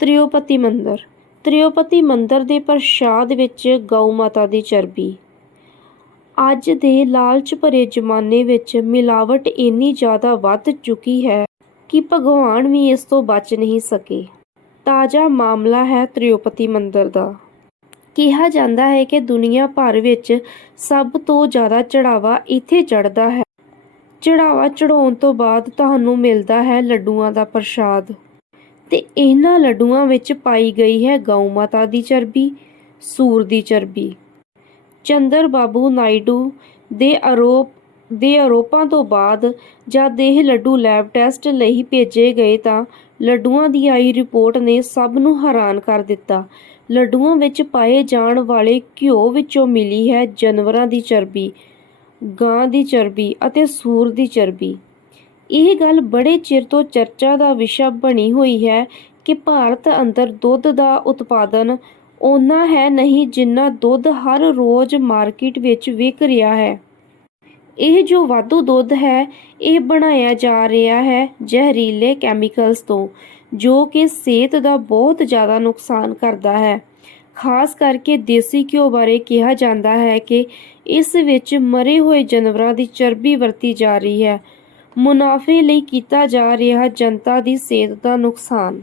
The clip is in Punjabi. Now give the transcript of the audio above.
ਤ੍ਰਿਉਪਤੀ ਮੰਦਰ। ਤ੍ਰਿਉਪਤੀ ਮੰਦਰ ਦੇ ਪ੍ਰਸ਼ਾਦ ਵਿੱਚ ਗਊ ਮਾਤਾ ਦੀ ਚਰਬੀ। ਅੱਜ ਦੇ ਲਾਲਚ ਭਰੇ ਜ਼ਮਾਨੇ ਵਿੱਚ ਮਿਲਾਵਟ ਇੰਨੀ ਜ਼ਿਆਦਾ ਵੱਧ ਚੁੱਕੀ ਹੈ ਕਿ ਭਗਵਾਨ ਵੀ ਇਸ ਤੋਂ ਬਚ ਨਹੀਂ ਸਕੇ। ਤਾਜ਼ਾ ਮਾਮਲਾ ਹੈ ਤ੍ਰਿਉਪਤੀ ਮੰਦਰ ਦਾ। ਕਿਹਾ ਜਾਂਦਾ ਹੈ ਕਿ ਦੁਨੀਆ ਭਰ ਵਿੱਚ ਸਭ ਤੋਂ ਜ਼ਿਆਦਾ ਚੜਾਵਾ ਇੱਥੇ ਚੜਦਾ ਹੈ। ਚੜਾਵਾ ਚੜਾਉਣ ਤੋਂ ਬਾਅਦ ਤੁਹਾਨੂੰ ਮਿਲਦਾ ਹੈ ਲੱਡੂਆਂ ਦਾ ਪ੍ਰਸ਼ਾਦ। ਤੇ ਇਹਨਾਂ ਲੱਡੂਆਂ ਵਿੱਚ ਪਾਈ ਗਈ ਹੈ ਗਊ ਮਾਤਾ ਦੀ ਚਰਬੀ, ਸੂਰ ਦੀ ਚਰਬੀ। ਚੰਦਰ ਬਾਬੂ ਨਾਇਡੂ ਦੇ ਆਰੋਪ, ਦੇ ਆਰੋਪਾਂ ਤੋਂ ਬਾਅਦ ਜਦ ਇਹ ਲੱਡੂ ਲੈਬ ਟੈਸਟ ਲਈ ਭੇਜੇ ਗਏ ਤਾਂ ਲੱਡੂਆਂ ਦੀ ਆਈ ਰਿਪੋਰਟ ਨੇ ਸਭ ਨੂੰ ਹੈਰਾਨ ਕਰ ਦਿੱਤਾ। ਲੱਡੂਆਂ ਵਿੱਚ ਪਾਏ ਜਾਣ ਵਾਲੇ ਘਿਓ ਵਿੱਚੋਂ ਮਿਲੀ ਹੈ ਜਾਨਵਰਾਂ ਦੀ ਚਰਬੀ, ਗਾਂ ਦੀ ਚਰਬੀ ਅਤੇ ਸੂਰ ਦੀ ਚਰਬੀ। ਇਹ ਗੱਲ ਬੜੇ ਚਿਰ ਤੋਂ ਚਰਚਾ ਦਾ ਵਿਸ਼ਾ ਬਣੀ ਹੋਈ ਹੈ ਕਿ ਭਾਰਤ ਅੰਦਰ ਦੁੱਧ ਦਾ ਉਤਪਾਦਨ ਓਨਾ ਹੈ ਨਹੀਂ ਜਿੰਨਾ ਦੁੱਧ ਹਰ ਰੋਜ਼ ਮਾਰਕੀਟ ਵਿੱਚ ਵਿਕ ਰਿਹਾ ਹੈ। ਇਹ ਜੋ ਵਾਧੂ ਦੁੱਧ ਹੈ, ਇਹ ਬਣਾਇਆ ਜਾ ਰਿਹਾ ਹੈ ਜ਼ਹਿਰੀਲੇ ਕੈਮੀਕਲਸ ਤੋਂ, ਜੋ ਕਿ ਸਿਹਤ ਦਾ ਬਹੁਤ ਜ਼ਿਆਦਾ ਨੁਕਸਾਨ ਕਰਦਾ ਹੈ। ਖਾਸ ਕਰਕੇ ਦੇਸੀ ਘਿਓ ਬਾਰੇ ਕਿਹਾ ਜਾਂਦਾ ਹੈ ਕਿ ਇਸ ਵਿੱਚ ਮਰੇ ਹੋਏ ਜਾਨਵਰਾਂ ਦੀ ਚਰਬੀ ਵਰਤੀ ਜਾ ਰਹੀ ਹੈ। ਮੁਨਾਫੇ ਲਈ ਕੀਤਾ ਜਾ ਰਿਹਾ ਜਨਤਾ ਦੀ ਸਿਹਤ ਦਾ ਨੁਕਸਾਨ